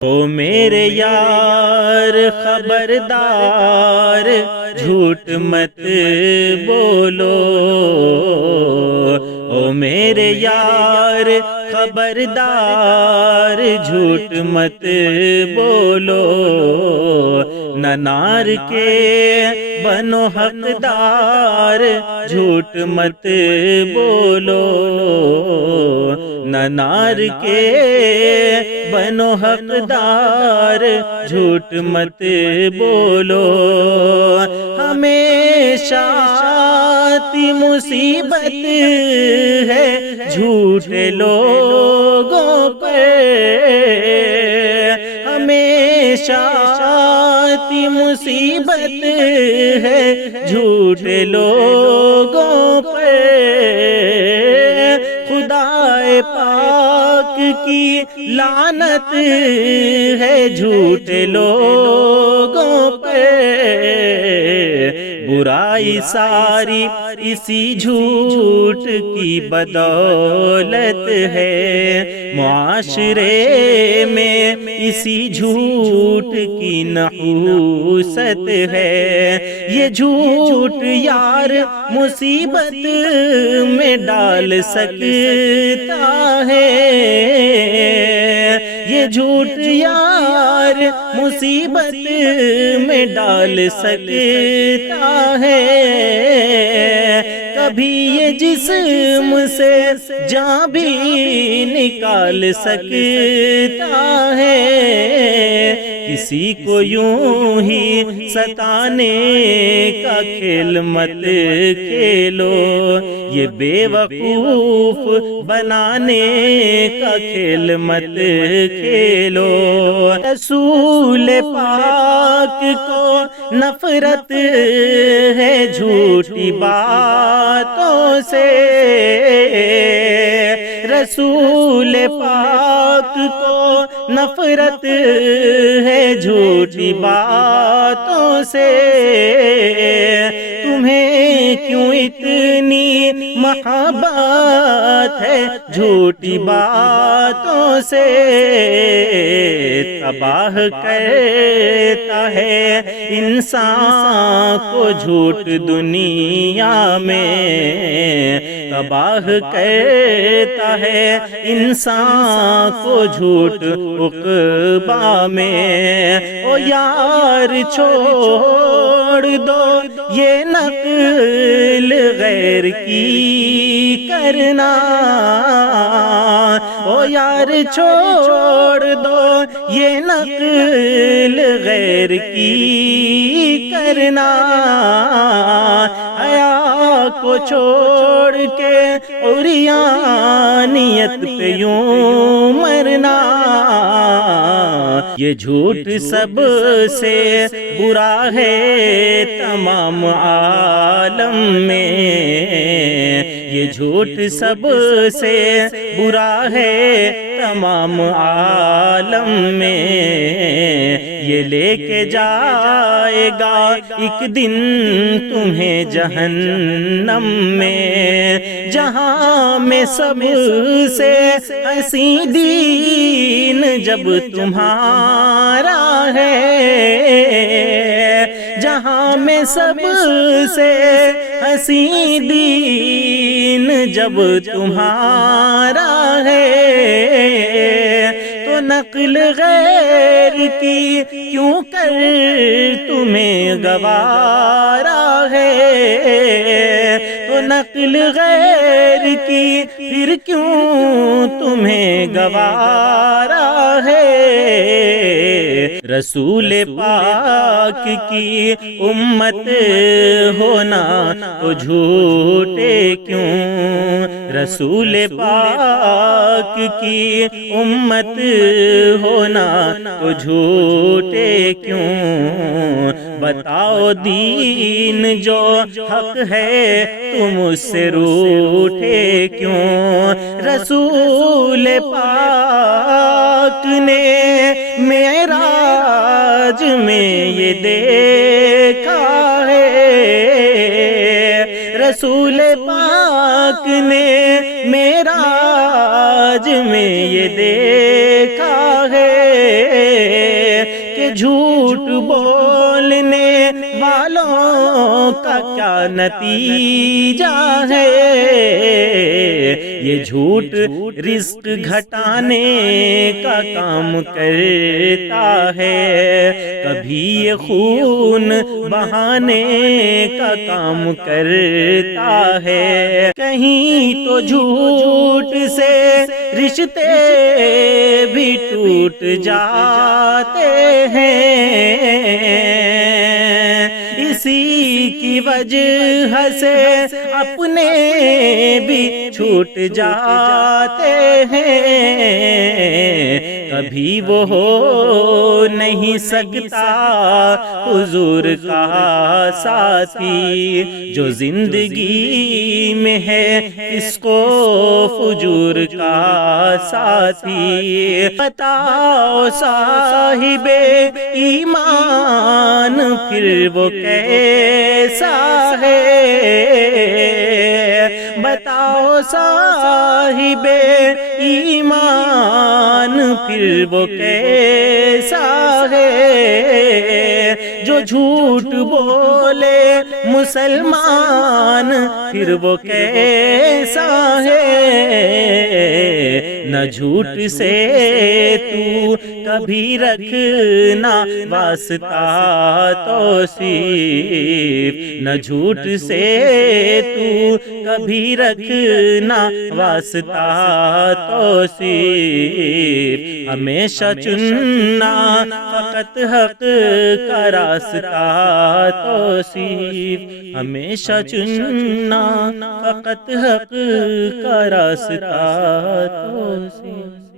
او میرے یار خبردار جھوٹ مت بولو، او میرے یار خبردار جھوٹ مت بولو، نہ نار کے بنو حقدار جھوٹ مت بولو، نہ نار کے بنو حقدار جھوٹ مت بولو، ہمیشہ آتی مصیبت ہے جھوٹے لوگوں پر، ہمیشہ آتی مصیبت ہے جھوٹے لوگوں پر، خدائے پاک کی لعنت ہے جھوٹے لوگوں پہ، برائی ساری اسی جھوٹ کی بدولت ہے، معاشرے میں اسی جھوٹ کی نحوست ہے، یہ جھوٹ یار مصیبت میں ڈال سکتا ہے، یہ جھوٹ یار مصیبت میں ڈال سکتا ہے، کبھی یہ جسم سے جان بھی نکال سکتا ہے، کسی کو یوں ہی ستانے کا کھیل مت کھیلو، یہ بے وقوف بنانے کا کھیل مت کھیلو، رسول پاک کو نفرت ہے جھوٹی باتوں سے، رسول پاک کو نفرت ہے جھوٹی باتوں سے، تمہیں کیوں اتنی محبت ہے جھوٹی باتوں سے، تباہ کرتا ہے انسان کو جھوٹ دنیا میں، تباہ کرتا ہے انسان کو جھوٹ عقبہ میں، او یار چھوڑ دو یہ نقل غیر کی کرنا، او یار چھوڑ دو یہ نقل غیر کی کرنا، حیا کو چھوڑ کے عریانیت پہ یوں مرنا، یہ جھوٹ سب سے برا ہے تمام عالم میں، یہ جھوٹ سب سے برا ہے تمام عالم میں، یہ لے کے جائے گا ایک دن تمہیں جہنم میں، جہاں میں سب سے حسین دین جب تمہارا ہے، جہاں میں سب سے حسین دین جب تمہارا ہے، تو نقل غیر کی کیوں کر تمہیں گوارا ہے، تو نقل غیر کی پھر کیوں تمہیں گوارا ہے، رسول پاک کی امت ہونا تو جھوٹے کیوں، رسول پاک کی امت ہونا تو جھوٹے کیوں، بتاؤ دین جو حق ہے تم اس سے روٹھے کیوں، رسول پاک نے معراج میں یہ دیکھا ہے، رسول پاک نے معراج میں یہ دیکھا ہے جھوٹ بولنے والوں کا کیا نتیجہ ہے؟ یہ جھوٹ رزق گھٹانے کا کام کرتا ہے، کبھی یہ خون بہانے کا کام کرتا ہے۔ کہیں تو جھوٹ سے رشتے بھی ٹوٹ جاتے ہیں، اسی کی وجہ سے اپنے بھی چھوٹ جاتے ہیں۔ کبھی وہ ہو نہیں سکتا حضور کا ساتھی، جو زندگی میں ہے فسق و فجور کا ساتھی۔ بتاؤ صاحب ایمان پھر وہ کیسا ہے؟ بتاؤ صاحب ایمان پھر وہ کیسا ہے؟ جو جھوٹ بولے مسلمان پھر وہ کیسا ہے؟ نہ جھوٹ سے تو کبھی رکھنا واسطہ توصیف، نہ جھوٹ سے تو کبھی رکھنا واسطہ توصیف۔ ہمیشہ چننا فقط حق کا راستہ توصیف، ہمیشہ چننا فقط حق کا راستہ توصیف۔